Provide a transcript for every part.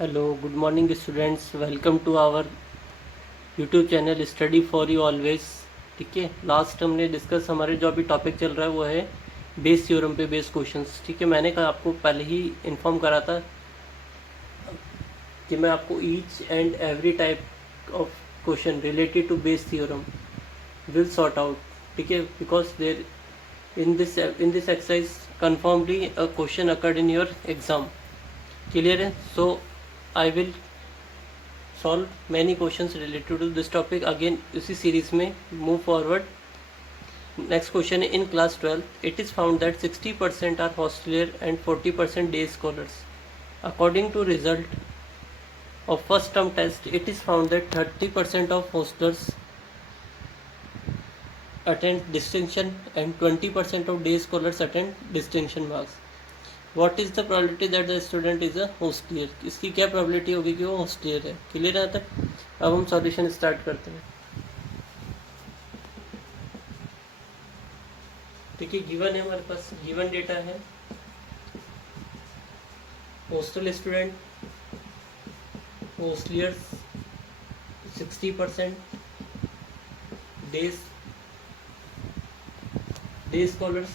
Hello good morning students, welcome to our YouTube channel study for you always. ठीक है, last हमने discuss हमारे जो अभी टॉपिक चल रहा है वो है बेस थ्योरम पे बेस क्वेश्चंस। ठीक है, मैंने कहा आपको पहले ही इन्फॉर्म करा था कि मैं आपको each and every type of question related to Bayes theorem will sort out. ठीक है, because there in this exercise confirmly a question occurred in your exam. Clear है? So I will solve many questions related to this topic again उसी series में move forward. Next question, in class 12 it is found that 60% are hostelier and 40% day scholars. According to result of first term test, it is found that 30% of hostelers attend distinction and 20% of day scholars attend distinction marks. What is the probability that the student is a hostelier? इसकी क्या probability होगी कि वो hostelier है? Clear है तक? अब हम सॉल्यूशन स्टार्ट करते हैं। ठीक है, गिवन है हमारे पास, गिवन डेटा है hostel student hostellers 60%, days day scholars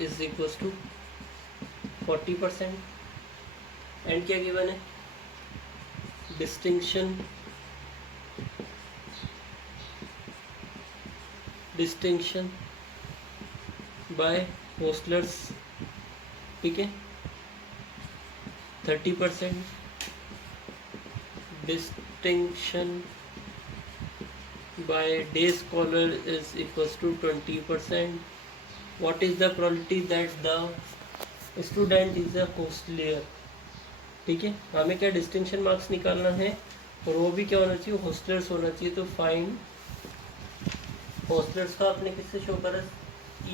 is equals to 40%। And क्या गिवन है? Distinction by hostellers. ठीक है, 30%, distinction by day scholar is equals to 20%. What is the probability that the student is a hostelier? ठीक है, हमें क्या distinction marks निकालना है और वो भी क्या होना चाहिए? हॉस्टलर्स होना चाहिए। तो फाइंड हॉस्टलर्स का आपने किससे शो करा?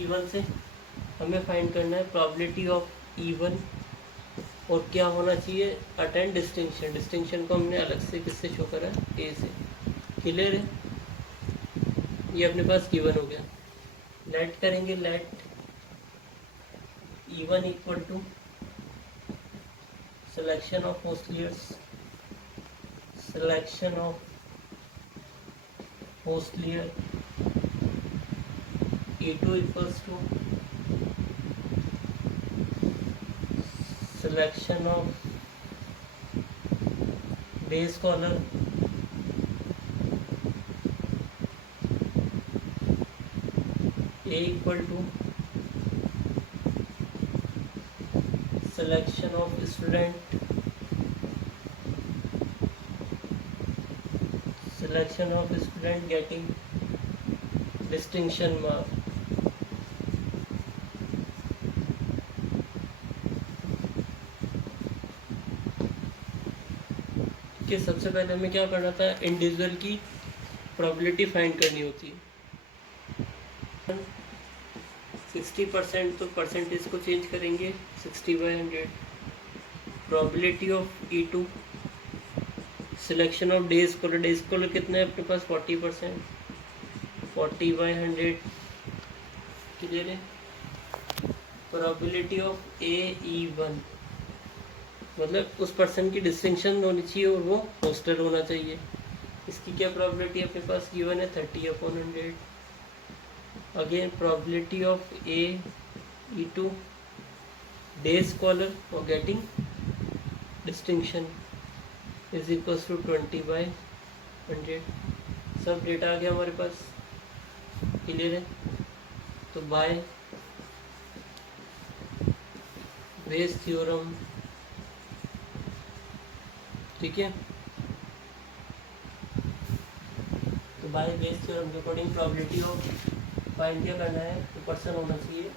E1 से। हमें फाइंड करना है प्रॉबिलिटी ऑफ E1 और क्या होना चाहिए? Attend distinction. डिस्टिंक्शन को हमने अलग से किससे शो करा? A से। क्लियर है? ये अपने पास गिवन हो गया। लेट करेंगे, let E1 equal to selection of hosteliers, selection of hostelier। E2 equals to selection of day scholar. A equal to selection of student, selection of student getting distinction mark. कि सबसे पहले हमें क्या करना था? इंडिविजुअल की probability find करनी होती है। 60% तो परसेंटेज को चेंज करेंगे 60/100। Probability of E2 selection of day scholar कितना है अपने पास? 40%, 40/100। क्लियर है? प्रोबेबिलिटी ऑफ AE1 मतलब उस पर्सन की डिस्टिंक्शन होनी चाहिए और वो हॉस्टल होना चाहिए। इसकी क्या प्रोबेबिलिटी अपने पास गिवन है? 30/100। Again probability of AE2 day scholar और getting distinction is equals to 20/100। सब डेटा आ गया हमारे पास। क्लियर है? तो बाय बेस थ्योरम, ठीक है, तो बाय बेस थ्योरम के अकॉर्डिंग प्रोबेबिलिटी ऑफ फाइंड क्या करना है? तो पर्सन होना चाहिए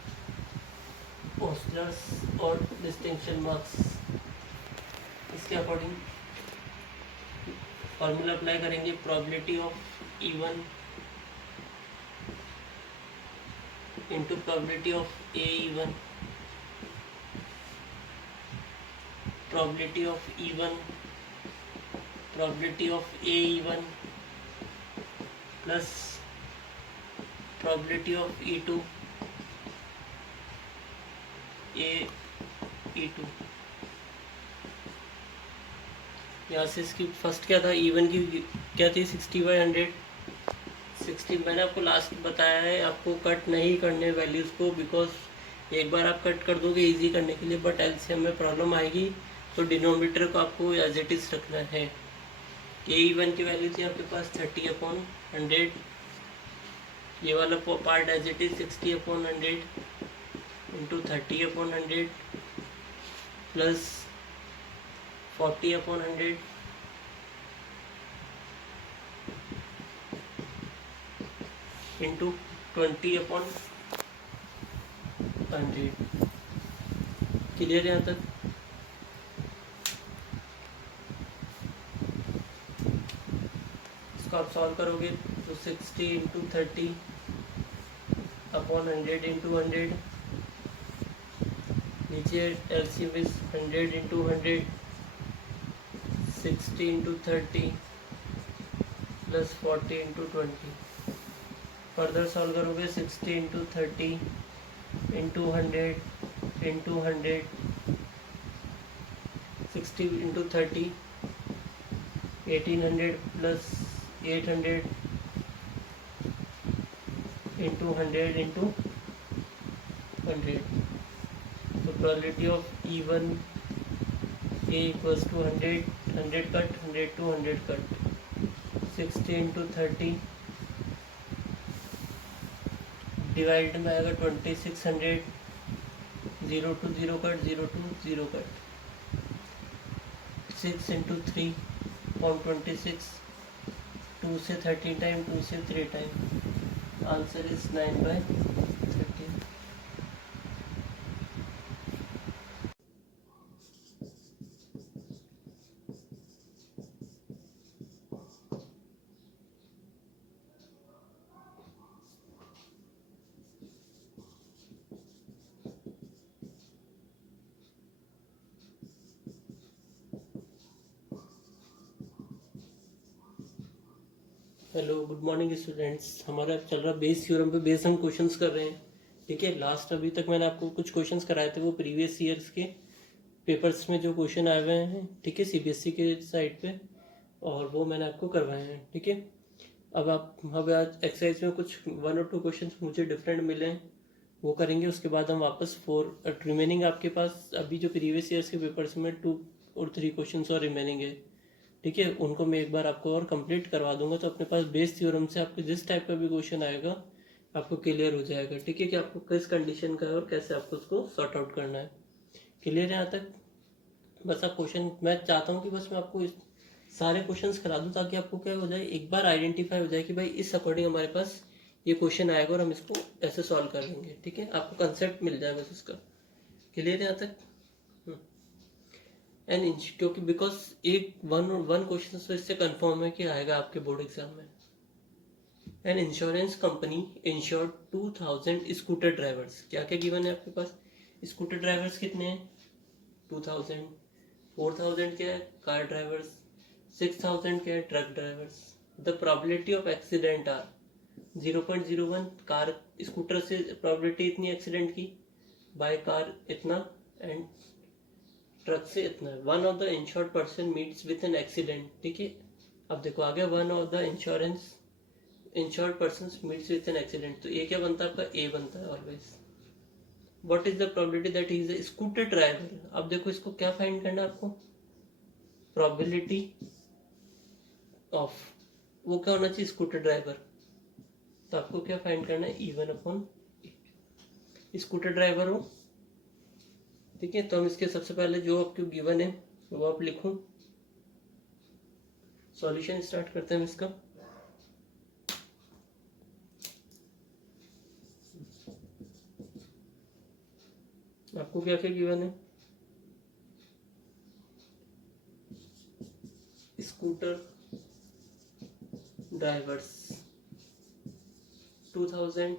हॉस्टलर्स और डिस्टिंक्शन मार्क्स। इसके अकॉर्डिंग फॉर्मूला अप्लाई करेंगे। Probability of E1 into probability of AE1, probability of E1 probability of AE1 plus probability of E2 KE2। यहाँ से इसकी फर्स्ट क्या था, E1 की क्या थी 60/100। 60 मैंने आपको लास्ट बताया है आपको कट नहीं करने वैल्यूज़ को, बिकॉज एक बार आप कट कर दोगे इजी करने के लिए, बट एलसीएम में प्रॉब्लम आएगी। तो डिनोमीटर को आपको एज इट इज़ रखना है। KE1 की वैल्यू थी आपके पास 30/100। ये वाला part as it is 60/100 into 30/100 plus 40/100 into 20/100। Clear है यहाँ तक? इसको आप सॉल्व करोगे तो 60 इंटू 30/100 इंटू 100, नीचे LCM is 100 into 100, 60 into 30 plus 40 into 20। Further solve करोगे 60 into 30 into 100 into 100, 60 into 30 1800 plus 800 into 100 into 100। तो probability of E1 A equals to 100, 100 cut, 100 to 100 cut, 60 into 30 divide में आएगा 2600, 0 to 0 cut, 0 to 0 cut, 6 into 3/26, 2 से 30 time, 2 से 3 time, answer is 9/13। Hello, good morning students. हमारा चल रहा Bayes theorem पे base हम क्वेश्चंस कर रहे हैं। ठीक है, लास्ट अभी तक मैंने आपको कुछ क्वेश्चंस कराए थे, वो प्रीवियस ईयर्स के पेपर्स में जो क्वेश्चन आए हुए हैं, ठीक है, सीबीएसई के साइड पे, और वो मैंने आपको करवाए हैं। ठीक है, अब आज एक्सरसाइज में कुछ 1 और 2 क्वेश्चन मुझे डिफरेंट मिले हैं, वो करेंगे। उसके बाद हम वापस 4 रिमेनिंग आपके पास अभी जो प्रीवियस ईयर्स के पेपर्स में 2 और 3 क्वेश्चन और रिमेनिंग है। ठीक है, उनको मैं एक बार आपको और कंप्लीट करवा दूंगा, तो अपने पास बेस थ्योरम से आपको जिस टाइप का भी क्वेश्चन आएगा आपको क्लियर हो जाएगा। ठीक है, कि आपको किस कंडीशन का है और कैसे आपको उसको सॉर्ट आउट करना है। क्लियर है यहाँ तक? बस आप क्वेश्चन, मैं चाहता हूँ कि बस मैं आपको सारे क्वेश्चंस करा दूँ, ताकि आपको क्या हो जाए, एक बार आइडेंटिफाई हो जाए कि भाई इस अकॉर्डिंग हमारे पास ये क्वेश्चन आएगा और हम इसको ऐसे सॉल्व कर लेंगे। ठीक है, आपको कंसेप्ट मिल जाए बस उसका। क्लियर है यहाँ तक? एन इंच, क्योंकि बिकॉज एक वन क्वेश्चन तो इससे कंफर्म है कि आएगा आपके बोर्ड एग्जाम में। An insurance company insured 2000 scooter drivers. क्या क्या गिवन है आपके पास? स्कूटर ड्राइवर्स कितने हैं? 2000। 4000 क्या है? Car drivers. 6000 क्या है? Truck drivers. The probability of accident are 0.01। Car scooter से प्रोबेबिलिटी इतनी एक्सीडेंट की, बाय कार इतना, एंड ट्रक से इतना है। One of the insured person meets with an accident. ठीक है, अब देखो आगे, one of the insured person meets with an accident, तो ये क्या बनता है आपका? ए बनता है always. What is the probability that he is a scooter driver? अब देखो इसको क्या फाइंड करना है आपको? प्रोबेबिलिटी ऑफ, वो क्या होना चाहिए? Scooter driver. तो आपको क्या फाइंड करना है? E1/8। स्कूटर ड्राइवर हो, ठीक है, तो हम इसके सबसे पहले जो आपको गिवन है वो आप लिखो। सॉल्यूशन स्टार्ट करते हैं इसका। आपको क्या क्या गिवन है? Scooter drivers 2000,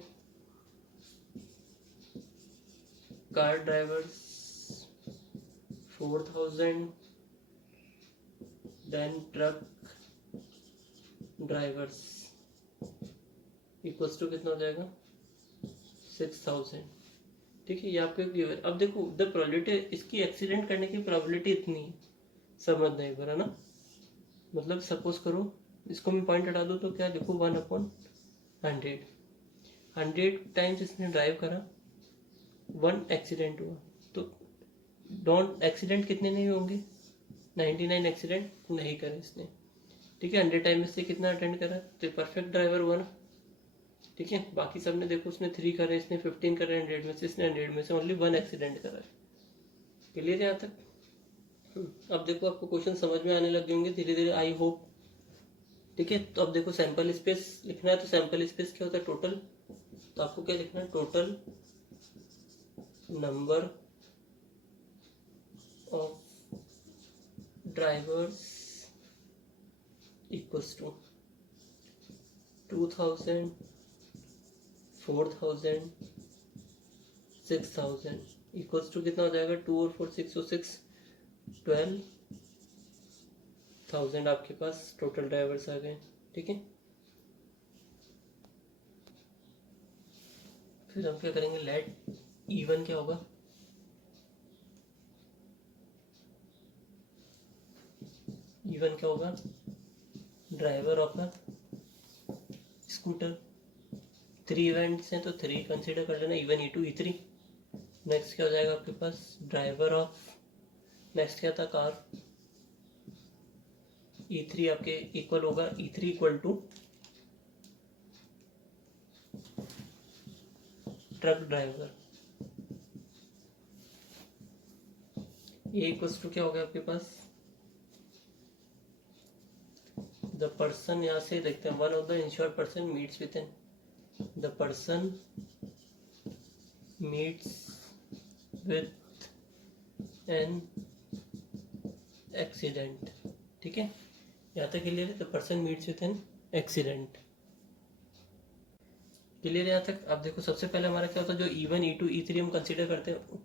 car drivers 4000, then truck drivers equals to कितना हो जाएगा? 6000। ठीक है, ये आपको गिवन। अब देखो द प्रोबेबिलिटी, इसकी एक्सीडेंट करने की प्रोबेबिलिटी इतनी है, समझना एक बार, है ना। मतलब सपोज करो इसको मैं पॉइंट हटा दूँ तो क्या लिखूँ, 1/100। 100 टाइम्स इसने ड्राइव करा, 1 एक्सीडेंट हुआ, तो डोंट एक्सीडेंट कितने नहीं होंगे, 99 एक्सीडेंट नहीं करे इसने। ठीक है, 100 टाइम में से कितना अटेंड करा, तो परफेक्ट ड्राइवर हुआ ना। ठीक है, बाकी सब ने देखो उसने 3 करे, इसने 15 करे 100 में से, इसने 100 में से ओनली 1 एक्सीडेंट करा। क्लियर है यहाँ तक। अब देखो आपको क्वेश्चन समझ में आने लग होंगे धीरे धीरे, आई होप। ठीक है, तो अब देखो सैंपल स्पेस लिखना है, तो सैंपल स्पेस क्या होता है, टोटल। तो आपको क्या लिखना है, total number of drivers equals to 2000, 4000, 6000 equals to कितना हो जाएगा, 2 और 4 6 और 6 12,000 आपके पास टोटल ड्राइवर्स आ गए। ठीक है, फिर हम क्या करेंगे, लेट इवन क्या होगा, इवन क्या होगा, driver of a scooter. 3 events हैं तो 3 कंसीडर कर लेना, इवन E2 E3। नेक्स्ट क्या हो जाएगा आपके पास, ड्राइवर ऑफ, नेक्स्ट क्या था, कार। E3 आपके इक्वल होगा, E3 equal to truck driver. A equals to क्या हो गया आपके पास, द पर्सन, यहाँ से देखते हैं, one of the insured person meets with an, the person meets with an accident. ठीक है, यहाँ तक क्लियर है, the person meets with an accident. Clear है यहाँ तक। अब देखो सबसे पहले हमारा क्या होता है, जो E1 E2 E3 हम कंसीडर करते हैं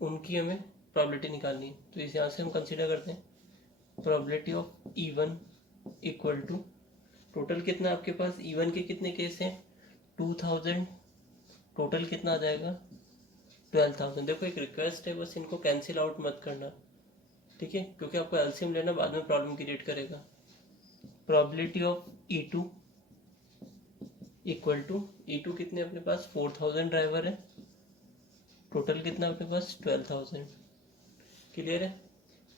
उनकी हमें प्रोबेबिलिटी निकालनी है। तो इस यहाँ से हम कंसीडर करते हैं probability of E1 equal to, total कितना आपके पास, E1 के कितने केस हैं, 2000, टोटल कितना आ जाएगा, 12,000। देखो एक रिक्वेस्ट है, बस इनको कैंसिल आउट मत करना। ठीक है, क्योंकि आपको एलसीएम लेना बाद में प्रॉब्लम क्रिएट करेगा। Probability of E2 equal to, E2 कितने अपने पास, 4000 ड्राइवर है, टोटल कितना अपने पास, 12,000। क्लियर है।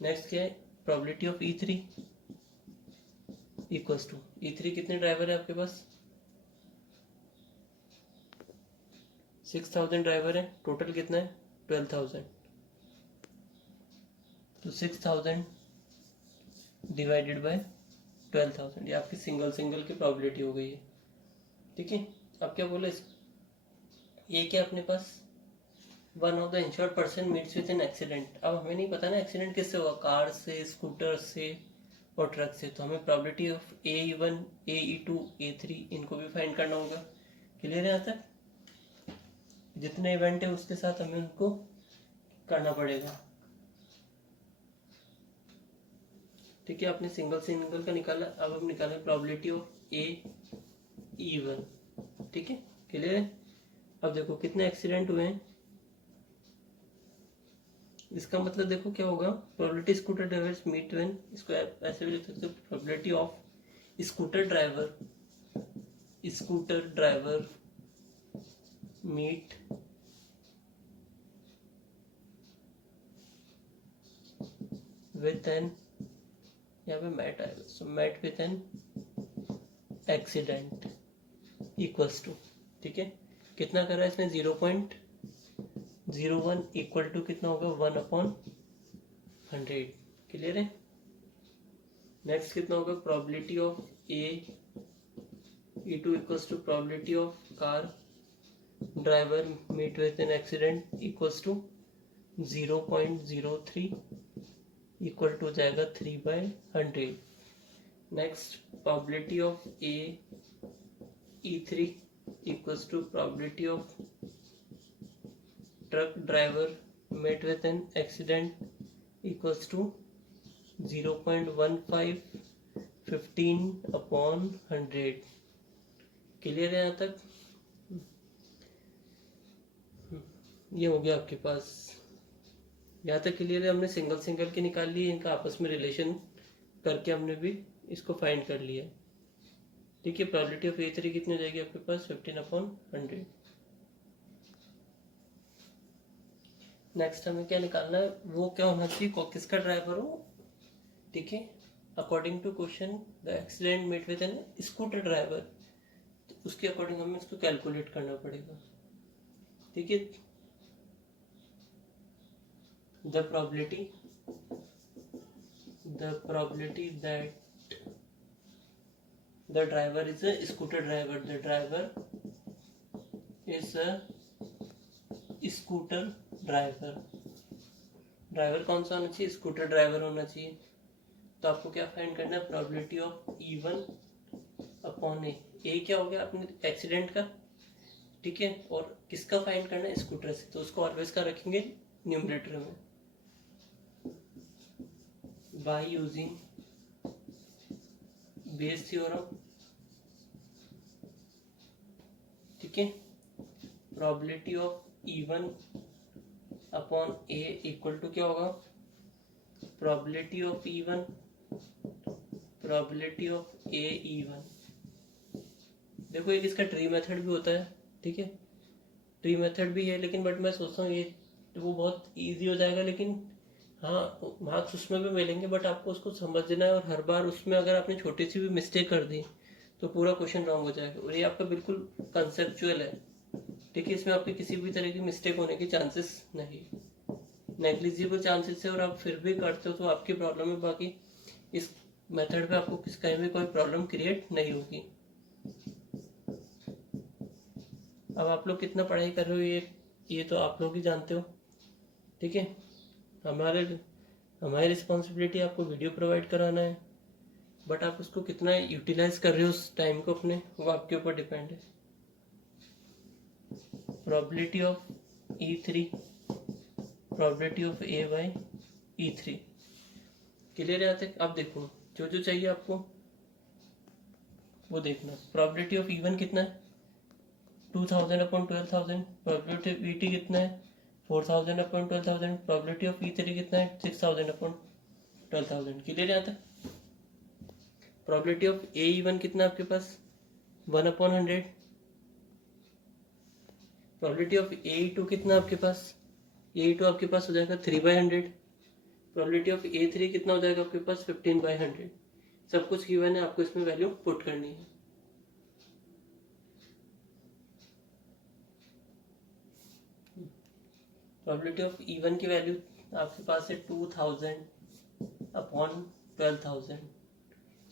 नेक्स्ट क्या है, probability of E3 equals to, E3 कितने ड्राइवर है आपके पास, 6000 ड्राइवर है, टोटल कितना है, 12,000। तो 6000 डिवाइडेड बाय 12,000, ये आपकी सिंगल सिंगल की प्रोबेबिलिटी हो गई है। ठीक है, अब क्या बोला इस, ये क्या अपने पास, one of the insured person meets with an accident. अब हमें नहीं पता ना एक्सीडेंट किससे हुआ, कार से, स्कूटर से और ट्रक से। तो हमें probability of A1 AE2 A3 इनको भी फाइंड करना होगा। क्लियर है यहाँ तक। जितने इवेंट है उसके साथ हमें उनको करना पड़ेगा। ठीक है, आपने सिंगल सिंगल का निकाला, अब हम निकालें प्रोबेबिलिटी ऑफ AE1। ठीक है, क्लियर है। अब देखो कितने एक्सीडेंट हुए हैं, इसका मतलब देखो क्या होगा, probability scooter drivers meet when, इसको ऐसे भी लिख सकते हो, probability of scooter driver meet with an, यहाँ पे मैट आएगा, so met with an accident equals to. ठीक है, कितना करा है इसने, 0.01 इक्वल टू कितना होगा, 1/100। क्लियर है। नेक्स्ट कितना होगा, probability of AE2 equals to probability of car driver meet with an accident equals to 0.03 equal to जाएगा 3/100। Next probability of AE3 equals to probability of truck driver met with an accident equals to 0.15 15/100। Clear है यहाँ तक। ये हो गया आपके पास। यहाँ तक क्लियर है, हमने सिंगल सिंगल की निकाल ली, इनका आपस में रिलेशन करके हमने भी इसको फाइंड कर लिया। ठीक है, प्रोबेबिलिटी ऑफ A3 कितनी हो जाएगी आपके पास 15/100। नेक्स्ट हमें क्या निकालना है, वो क्या होना चाहिए, किसका ड्राइवर हो। ठीक है, according to question the accident met with an scooter driver, तो उसके अकॉर्डिंग हमें इसको कैलकुलेट करना पड़ेगा। ठीक है, the probability that the driver is a scooter driver, the driver is a scooter driver. Driver कौन सा होना चाहिए, स्कूटर ड्राइवर होना चाहिए। तो आपको क्या फाइंड करना है, प्रोबेबिलिटी ऑफ E1/A। ए क्या हो गया अपने एक्सीडेंट का, ठीक है, और किसका फाइंड करना है, स्कूटर से, तो उसको ऑलवेज का रखेंगे न्यूमरेटर में। बाय यूजिंग बेस थ्योरम, ठीक है, probability of E1/A equal to क्या होगा, probability of E1, probability of E1। देखो एक इसका ट्री मेथड भी होता है, ठीक है, ट्री मेथड भी है, लेकिन बट मैं सोचता हूँ ये वो बहुत इजी हो जाएगा, लेकिन हाँ मार्क्स उसमें भी मिलेंगे, बट आपको उसको समझना है, और हर बार उसमें अगर आपने छोटी सी भी मिस्टेक कर दी तो पूरा क्वेश्चन रॉन्ग हो जाएगा। और ये आपका बिल्कुल कंसेप्चुअल है, ठीक है, इसमें आपके किसी भी तरह की मिस्टेक होने के चांसेस नहीं, नेग्लिजिबल चांसेस है, और आप फिर भी करते हो तो आपकी प्रॉब्लम है, बाकी इस मेथड पे आपको कहीं भी कोई प्रॉब्लम क्रिएट नहीं होगी। अब आप लोग कितना पढ़ाई कर रहे हो ये तो आप लोग ही जानते हो, ठीक है, हमारी रिस्पॉन्सिबिलिटी आपको वीडियो प्रोवाइड कराना है, बट आप उसको कितना यूटिलाइज कर रहे हो उस टाइम को अपने, वो आपके ऊपर डिपेंड है। Probability of E3, probability of A/E3 clear है यहाँ तक। अब देखो जो जो चाहिए आपको वो देखना। प्रोबेबिलिटी ऑफ E1 कितना है, 2000/12,000। प्रोबेबिलिटी ऑफ E2 कितना है, 4000/12,000। प्रोबेबिलिटी ऑफ E3 कितना है, 6000/12,000। क्लियर है यहाँ तक। प्रोबेबिलिटी ऑफ AE1 कितना है आपके पास, 1/100। प्रोबेबिलिटी ऑफ AE2 कितना है आपके पास, AE2 आपके पास हो जाएगा 3/100। प्रोबेबिलिटी ऑफ A3 कितना हो जाएगा आपके पास, 15/100। सब कुछ गिवन है, आपको इसमें वैल्यू पुट करनी है। प्रोबेबिलिटी ऑफ E1 की वैल्यू आपके पास है 2000/12,000।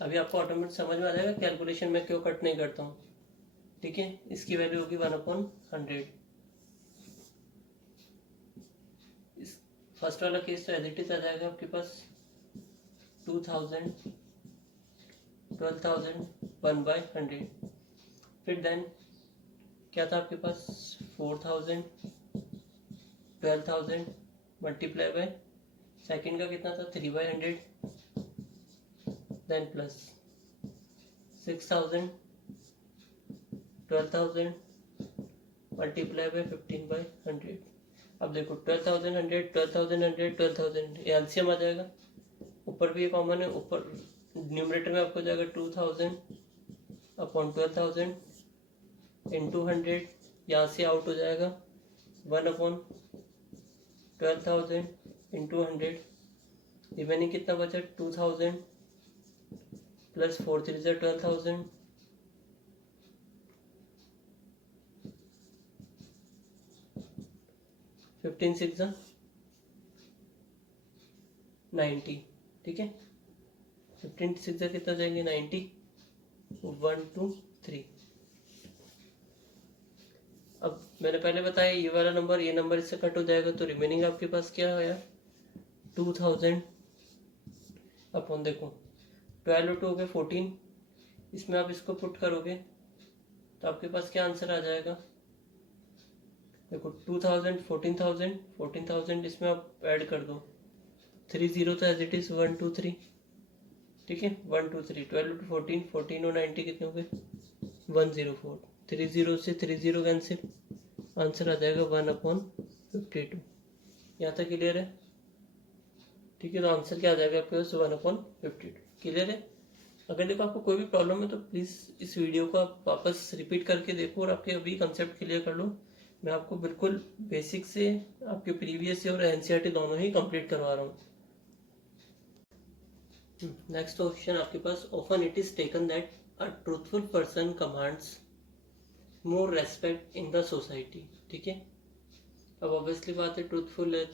अभी आपको ऑटोमेटिक समझ में आ जाएगा कैलकुलेशन में क्यों कट नहीं करता हूँ, ठीक है। इसकी वैल्यू होगी 1/100। इस फर्स्ट वाला केस तो एज इट इज आ जाएगा आपके पास 2000/12,000 1/100। फिर देन क्या था आपके पास, 4000/12,000 मल्टीप्लाई बाय सेकेंड का कितना था 3/100, देन प्लस 6000/12,000 मल्टीप्लाई बाय 15/100। अब देखो 12,100 12,100 12,000 ये एलसीएम आ जाएगा, ऊपर भी ये कॉमन है, ऊपर न्यूमरेटर में आपको जाएगा 2000/12,000 इंटू 100, यहाँ से आउट हो जाएगा 1/12,000 इंटू 100। रिमेनिंग कितना बचा, 2000 प्लस 4 3 12,000, 15 6 90, ठीक है। 15 6 कितना जाएंगे 90, 1 2 3। अब मैंने पहले बताया ये वाला नंबर ये नंबर इससे कट हो जाएगा, तो रिमेनिंग आपके पास क्या आया 2000 अपन देखो 12 और 2 हो गए 14। इसमें आप इसको पुट करोगे तो आपके पास क्या आंसर आ जाएगा, देखो 2000 14,000 14,000 इसमें आप ऐड कर दो, 30 तो एज इट इज 1 2 3, ठीक है 1 2 3 12 to 14 14 और 90 कितने हो गए 104। 30 से 30 कैंसिल, आंसर आ जाएगा 1/100। 52। यहाँ तक क्लियर है? ठीक है, तो आंसर क्या आ जाएगा आपके पास 1/52। क्लियर है? अगर देखो आपको कोई भी प्रॉब्लम है तो प्लीज़ इस वीडियो को आप वापस रिपीट करके देखो और आपके अभी कंसेप्ट क्लियर कर लो। मैं आपको बिल्कुल बेसिक से आपके प्रीवियस ईयर और एनसीईआरटी दोनों ही कंप्लीट करवा रहा हूँ। नेक्स्ट क्वेश्चन आपके पास, often it is taken that a truthful person commands more respect in the society. ठीक है, अब ऑब्वियसली बात है, ट्रूथफुल है,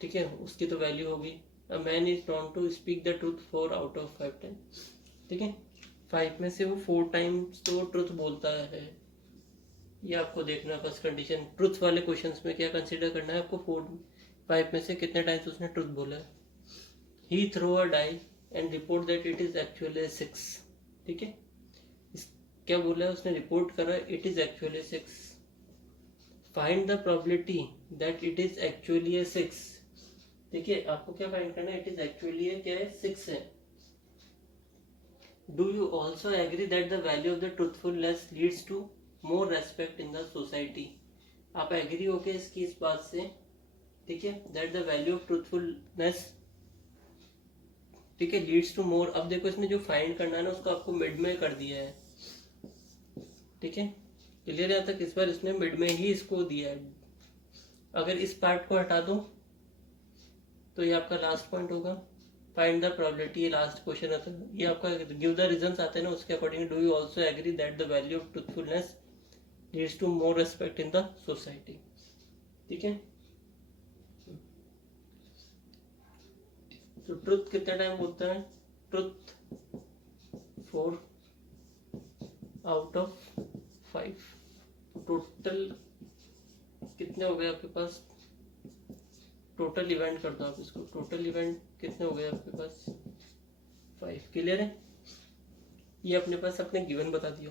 ठीक है, उसकी तो वैल्यू होगी। A man is known to speak the truth 4/5 time. ठीक है, 5 में से वो 4 टाइम्स तो ट्रूथ बोलता है। ये आपको देखना है फर्स्ट कंडीशन। ट्रूथ वाले क्वेश्चंस में क्या कंसीडर करना है आपको, 5 में से कितने टाइम्स उसने ट्रूथ बोला है। He throw a die and report that it is actually 6। ठीक है, क्या बोला है उसने, रिपोर्ट करा it is actually 6। Find the probability that it is actually 6। ठीक है, आपको क्या फाइंड करना है, इट इज एक्चुअली क्या है, 6 है। Do you also agree that the value of the truthfulness leads to more respect in the society. आप एग्री हो गए इसकी इस बात से, ठीक है, that the value of truthfulness, ठीक है, लीड्स टू मोर। अब देखो इसमें जो फाइंड करना है ना उसको आपको मिड में कर दिया है। ठीक है, क्लियर है? यहाँ तक इस बार इसने मिड में ही इसको दिया है। अगर इस पार्ट को हटा दो तो ये आपका लास्ट पॉइंट होगा। Find the probability, last question आता है, ये आपका गिव द रीजंस आते हैं ना, उसके according do you also agree that the value of truthfulness leads to more respect in the society. ठीक है, तो ट्रुथ कितना टाइम बोलता है, ट्रुथ 4/5। टोटल कितने हो गए आपके पास, टोटल इवेंट कर दो आप इसको, टोटल इवेंट कितने हो गए आपके पास, 5। क्लियर है? ये अपने पास अपने गिवन बता दियो।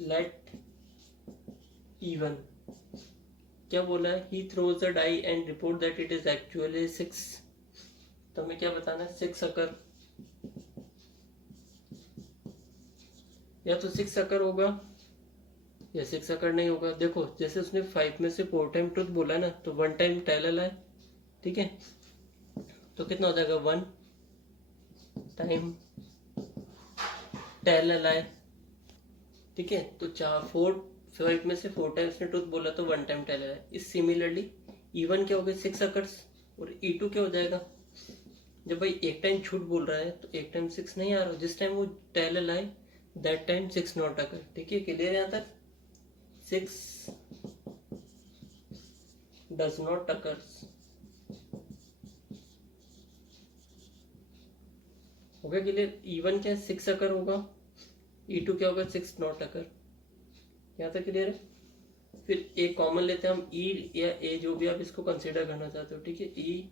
लेट इवन, क्या बोला है, he throws a die and report that it is actually 6। तो हमें क्या बताना है, 6 अकर, या तो 6 अकर होगा या 6 अकर नहीं होगा। देखो जैसे उसने 5 में से 4 टाइम ट्रुथ बोला ना, तो 1 टाइम टेल है। ठीक है, तो कितना हो जाएगा, 1 टाइम टेल है। ठीक है, तो 5 में से 4 टाइम्स ने ट्रुथ बोला तो 1 टाइम टेल है। इस सिमिलरली E1 क्या हो गया, 6 अकर्स, और E2 क्या हो जाएगा, जब भाई एक टाइम झूठ बोल रहा है तो एक टाइम 6 नहीं आ रहा, जिस टाइम वो टेल है दैट टाइम 6 नॉट अकर। ठीक है, क्लियर है? यहाँ तक 6 डज नॉट अकर्स हो गया क्लियर। E1 क्या 6 अकर होगा, E2 क्या होगा, 6 नॉट अकर। यहाँ तक क्लियर है? फिर एक कॉमन लेते हैं हम, ई या ए, जो भी आप इसको कंसीडर करना चाहते हो। ठीक है, ई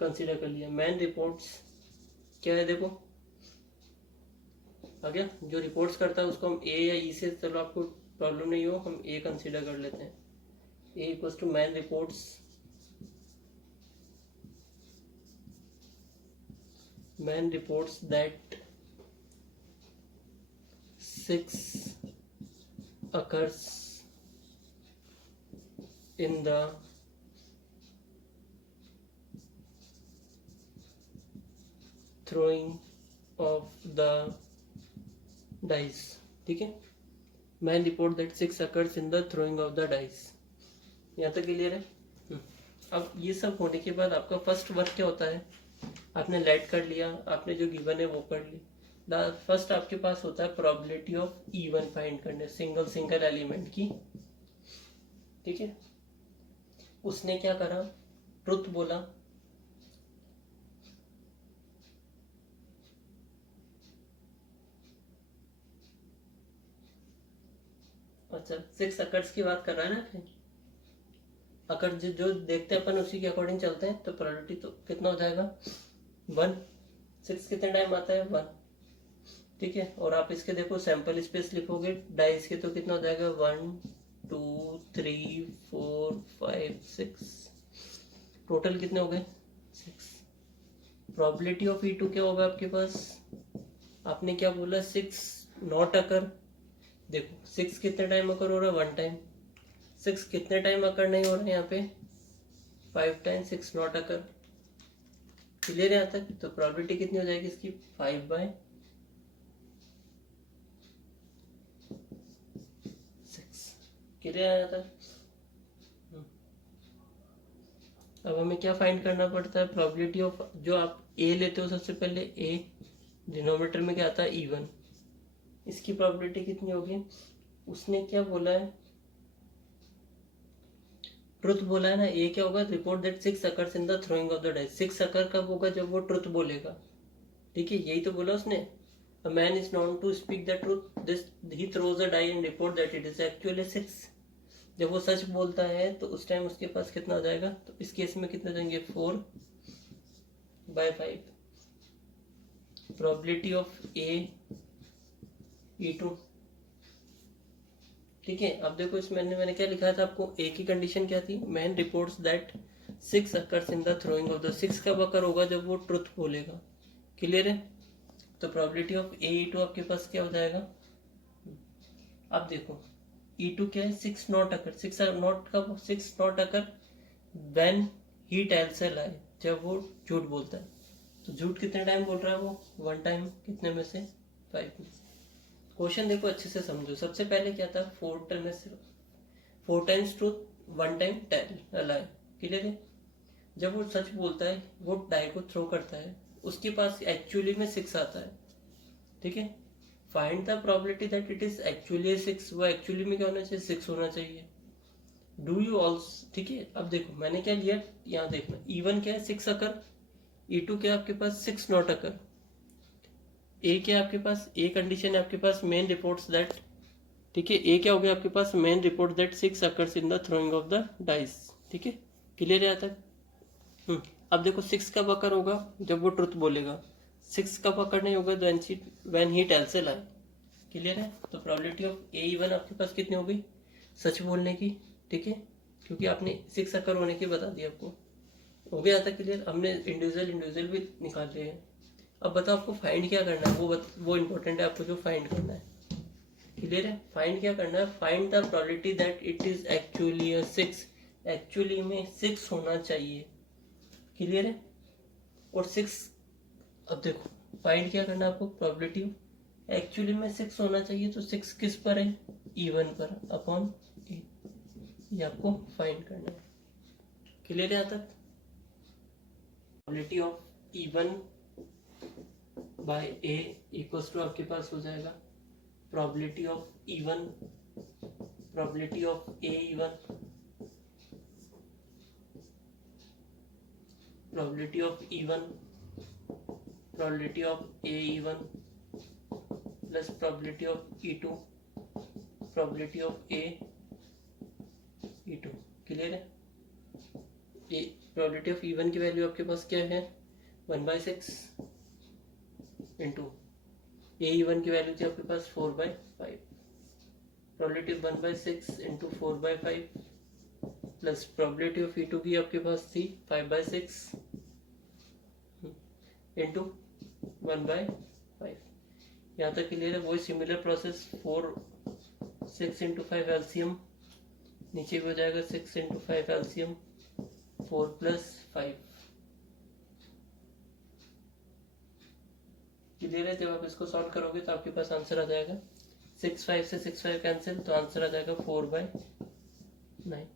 कंसीडर कर लिया। मैन रिपोर्ट्स क्या है, देखो आ गया, जो रिपोर्ट्स करता है उसको हम ए या ई से, चलो आपको प्रॉब्लम नहीं हो, हम ए कंसीडर कर लेते हैं। A equals to man reports, man reports that 6 occurs in the throwing of the dice। ठीक है, man report that 6 occurs in the throwing of the dice। यहाँ तक क्लियर है? अब ये सब होने के बाद आपका फर्स्ट वर्क क्या होता है, आपने लेट कर लिया, आपने जो गिवन है वो कर ली। फर्स्ट आपके पास होता है प्रोबेबिलिटी ऑफ E1 फाइंड करने, सिंगल एलिमेंट की। ठीक है, उसने क्या करा, ट्रुथ बोला, अच्छा 6 अकर्स की बात कर रहा है ना, अकर जो देखते हैं अपन उसी के अकॉर्डिंग चलते हैं, तो प्रोबेबिलिटी तो कितना हो जाएगा, 1। 6 कितने टाइम आता है, 1। ठीक है, और आप इसके देखो सैंपल स्पेस लिखोगे डाइस के, तो कितना हो जाएगा, 1 2 3 4 5 6, टोटल कितने हो गए, 6। प्रोबेबिलिटी ऑफ E2 क्या होगा आपके पास, आपने क्या बोला, 6 नॉट अकर, देखो 6 कितने टाइम अकर हो रहा है, 1 टाइम। 6 कितने टाइम अकर नहीं हो रहा है यहाँ पे, 5 टाइम 6 नॉट अकर। क्लियर है यहाँ तक? तो प्रोबेबिलिटी कितनी हो जाएगी इसकी, 5/6। क्लियर है यहाँ तक? अब हमें क्या फाइंड करना पड़ता है, प्रोबेबिलिटी ऑफ, जो आप ए लेते हो सबसे पहले, ए डिनोमिनेटर में क्या आता है, इवन। इसकी प्रोबेबिलिटी कितनी होगी, उसने क्या बोला है, ट्रुथ बोला है ना। ए क्या होगा, report that 6 occurs in the throwing of the dice. 6 अकर कब होगा, जब वो ट्रुथ बोलेगा। ठीक है, यही तो बोला उसने। A man is known to speak the truth, this he throws a die and report that it is actually 6। जब वो सच बोलता है तो उस टाइम उसके पास कितना आ जाएगा, तो इस केस में कितना देंगे, 4/5। Probability of E2। ठीक है, अब देखो इसमें मैंने क्या लिखा था आपको, ए की कंडीशन क्या थी, man reports that 6 occurs in the throwing of the. 6 कब अकर होगा, जब वो ट्रुथ बोलेगा। क्लियर है? तो प्रोबेबिलिटी ऑफ E2 आपके पास क्या हो जाएगा, अब देखो E2 क्या है, 6 नॉट अकर। 6 नॉट कब, 6 not occur when he tells a lie, जब वो झूठ बोलता है। तो झूठ कितने टाइम बोल रहा है वो, 1 टाइम। कितने में से, 5 में से। क्वेश्चन देखो अच्छे से समझो। सबसे पहले क्या था, 4 times truth 1 time tell lie. क्लियर है? जब वो सच बोलता है, वो डाई को थ्रो करता है, उसके पास एक्चुअली में 6 आता है। ठीक है, find the probability that it is actually 6। वो एक्चुअली में क्या होना चाहिए, 6 होना चाहिए। डू यू ऑल्सो, ठीक है, अब देखो मैंने क्या लिया, यहाँ देखना, E1 क्या है, 6 अकर। E2 क्या है आपके पास, 6 नॉट अकर। ए क्या है आपके पास, ए कंडीशन है आपके पास, मेन रिपोर्ट्स दैट। ठीक है, ए क्या हो गया आपके पास, man report that 6 occurs in the throwing of the dice. ठीक है, क्लियर है यहाँ तक? अब देखो 6 कब अकर होगा, जब वो ट्रुथ बोलेगा। 6 कब अकर नहीं होगा, व्हेन ही टेल्स अ लाई। क्लियर है? तो प्रोबेबिलिटी ऑफ E1 आपके पास कितनी हो गई, सच बोलने की। ठीक है, क्योंकि आपने 6 अकर होने की बता दी आपको। हो गया था क्लियर? हमने इंडिविजुअल भी निकाल लिए हैं। अब बताओ आपको फाइंड क्या करना है, वो इंपॉर्टेंट है आपको, जो फाइंड करना है। क्लियर है? फाइंड क्या करना है, find the probability that it is actually 6। Actually में 6 होना चाहिए। क्लियर है? और 6, अब देखो फाइंड क्या करना है आपको, प्रोबेबिलिटी एक्चुअली में 6 होना चाहिए। तो 6 किस पर है, E1 पर अपॉन ए। ये आपको फाइंड करना है। क्लियर है यहाँ तक? Probability of E1 by A equals to आपके पास हो जाएगा probability of E1, probability of E1, probability of E1, probability of E1 plus probability of E2, probability of E2। Clear है? ये प्रोबेबिलिटी ऑफ E1 की वैल्यू आपके पास क्या है, 1/6 इंटू E1 की वैल्यू थी आपके पास 4/5। Probability 1/6 into 4/5 plus probability of E2 की आपके पास थी 5/6 इंटू 1/5। यहाँ तक क्लियर है? वही सिमिलर प्रोसेस, 6 इंटू 5 एलसीएम, नीचे भी हो जाएगा 6 इंटू 5 एलसीएम, 4 + 5। क्लियर है? जब आप इसको सॉल्व करोगे तो आपके पास आंसर आ जाएगा 6/5 से 6/5 कैंसिल, तो आंसर आ जाएगा 4/9।